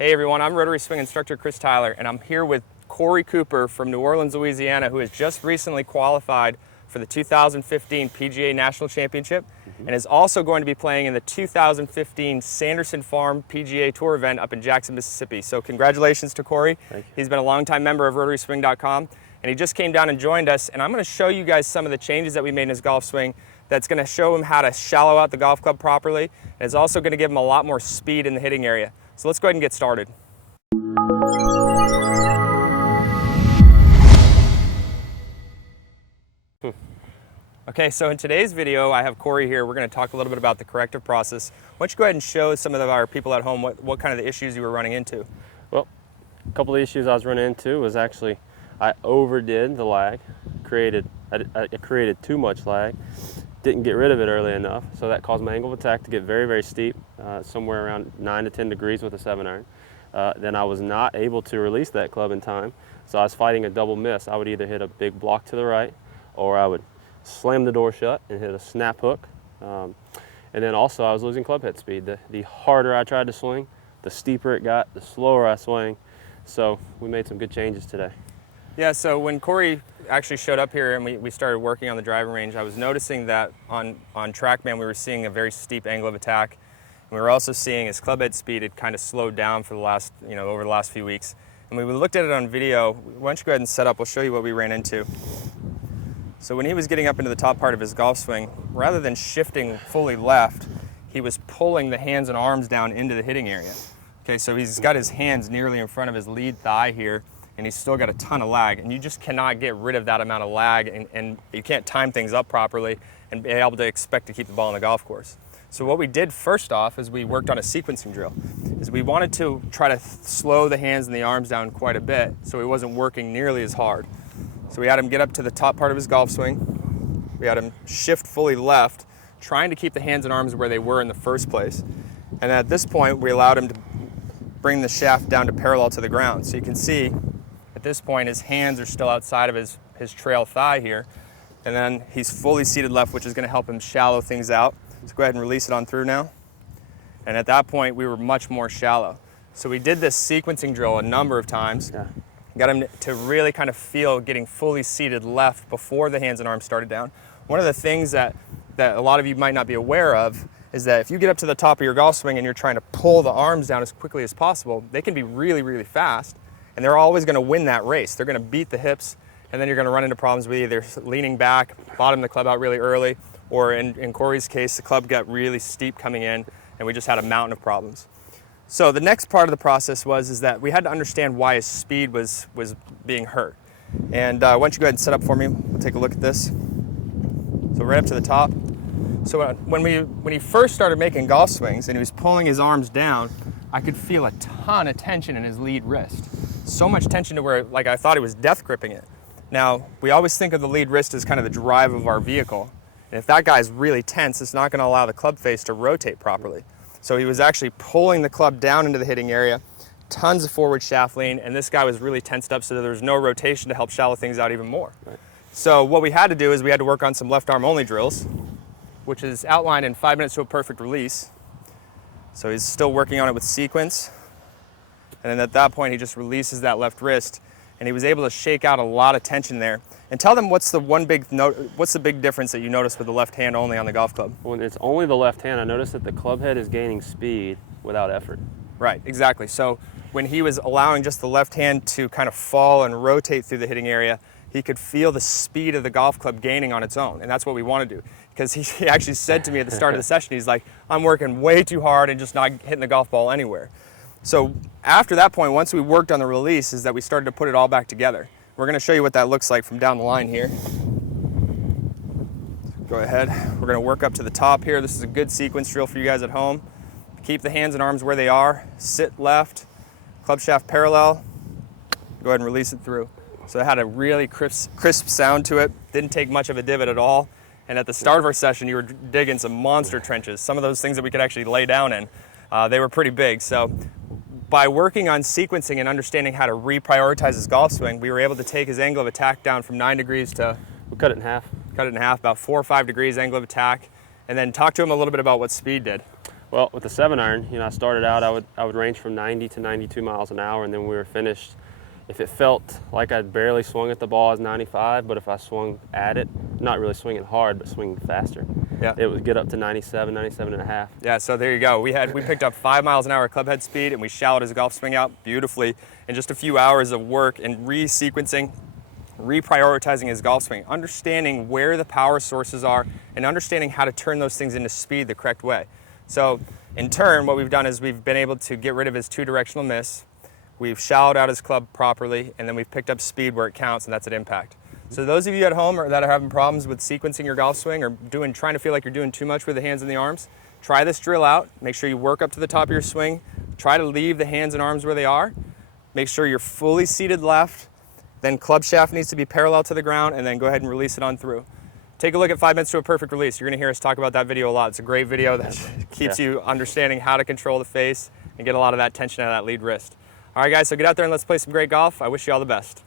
Hey everyone, I'm Rotary Swing instructor Chris Tyler, and I'm here with Cory Cooper from New Orleans, Louisiana, who has just recently qualified for the 2015 PGA National Championship and is also going to be playing in the 2015 Sanderson Farm PGA Tour event up in Jackson, Mississippi. So congratulations to Cory. He's been a longtime member of RotarySwing.com, and he just came down and joined us, and I'm going to show you guys some of the changes that we made in his golf swing that's going to show him how to shallow out the golf club properly, and it's also going to give him a lot more speed in the hitting area. So let's go ahead and get started. Okay, so in today's video, I have Cory here. We're going to talk a little bit about the corrective process. Why don't you go ahead and show some of our people at home what kind of the issues you were running into? Well, a couple of issues I was running into was actually I overdid the lag, I created too much lag, didn't get rid of it early enough, so that caused my angle of attack to get very, very steep, somewhere around 9 to 10 degrees with a 7-iron. Then I was not able to release that club in time, so I was fighting a double miss. I would either hit a big block to the right, or I would slam the door shut and hit a snap hook. And then also I was losing club head speed. The harder I tried to swing, the steeper it got, the slower I swung. So we made some good changes today. Yeah, so when Cory actually showed up here and we started working on the driving range, I was noticing that on TrackMan we were seeing a very steep angle of attack. And we were also seeing his club head speed had kind of slowed down for the last, over the last few weeks. And when we looked at it on video, why don't you go ahead and set up, we'll show you what we ran into. So when he was getting up into the top part of his golf swing, rather than shifting fully left, he was pulling the hands and arms down into the hitting area. Okay, so he's got his hands nearly in front of his lead thigh here, and he's still got a ton of lag, and you just cannot get rid of that amount of lag, and you can't time things up properly and be able to expect to keep the ball on the golf course. So what we did first off is we worked on a sequencing drill. Is we wanted to try to slow the hands and the arms down quite a bit so he wasn't working nearly as hard. So we had him get up to the top part of his golf swing. We had him shift fully left, trying to keep the hands and arms where they were in the first place. And at this point, we allowed him to bring the shaft down to parallel to the ground. So you can see, at this point, his hands are still outside of his trail thigh here. And then he's fully seated left, which is going to help him shallow things out. So go ahead and release it on through now. And at that point, we were much more shallow. So we did this sequencing drill a number of times. Yeah. Got him to really kind of feel getting fully seated left before the hands and arms started down. One of the things that a lot of you might not be aware of is that if you get up to the top of your golf swing and you're trying to pull the arms down as quickly as possible, they can be really, really fast, and they're always going to win that race. They're going to beat the hips, and then you're going to run into problems with either leaning back, bottom the club out really early, or in Cory's case, the club got really steep coming in, and we just had a mountain of problems. So the next part of the process was that we had to understand why his speed was being hurt. And why don't you go ahead and set up for me? We'll take a look at this. So right up to the top. So when he first started making golf swings and he was pulling his arms down, I could feel a ton of tension in his lead wrist. So much tension to where I thought he was death gripping it. Now, we always think of the lead wrist as kind of the drive of our vehicle. And if that guy's really tense, it's not going to allow the club face to rotate properly. So he was actually pulling the club down into the hitting area, tons of forward shaft lean, and this guy was really tensed up so that there was no rotation to help shallow things out even more. Right. So what we had to do is we had to work on some left arm only drills, which is outlined in 5 minutes to a perfect release. So he's still working on it with sequence. And then at that point, he just releases that left wrist, and he was able to shake out a lot of tension there. And tell them what's the big difference that you noticed with the left hand only on the golf club? When it's only the left hand, I noticed that the club head is gaining speed without effort. Right, exactly. So when he was allowing just the left hand to kind of fall and rotate through the hitting area, he could feel the speed of the golf club gaining on its own. And that's what we want to do. Because he actually said to me at the start of the session, he's like, I'm working way too hard and just not hitting the golf ball anywhere. So after that point, once we worked on the release, is that we started to put it all back together. We're going to show you what that looks like from down the line here. Go ahead. We're going to work up to the top here. This is a good sequence drill for you guys at home. Keep the hands and arms where they are. Sit left, club shaft parallel. Go ahead and release it through. So it had a really crisp sound to it. Didn't take much of a divot at all. And at the start of our session, you were digging some monster trenches. Some of those things that we could actually lay down in. They were pretty big. So by working on sequencing and understanding how to reprioritize his golf swing, we were able to take his angle of attack down from 9 degrees to... We cut it in half. About 4 or 5 degrees angle of attack, and then talk to him a little bit about what speed did. Well, with the 7-iron, you know, I started out, I would range from 90 to 92 miles an hour, and then we were finished. If it felt like I'd barely swung at the ball, as 95, but if I swung at it, not really swinging hard, but swinging faster, Yeah. it would get up to 97, 97 and a half. Yeah, so there you go. We picked up 5 miles an hour clubhead speed, and we shallowed his golf swing out beautifully in just a few hours of work and resequencing, reprioritizing his golf swing, understanding where the power sources are, and understanding how to turn those things into speed the correct way. So in turn, what we've done is we've been able to get rid of his 2-directional miss, we've shallowed out his club properly, and then we've picked up speed where it counts, and that's at impact. So those of you at home that are having problems with sequencing your golf swing or trying to feel like you're doing too much with the hands and the arms, try this drill out. Make sure you work up to the top of your swing. Try to leave the hands and arms where they are. Make sure you're fully seated left. Then club shaft needs to be parallel to the ground, and then go ahead and release it on through. Take a look at 5 minutes to a perfect release. You're gonna hear us talk about that video a lot. It's a great video that keeps you understanding how to control the face and get a lot of that tension out of that lead wrist. All right, guys, so get out there and let's play some great golf. I wish you all the best.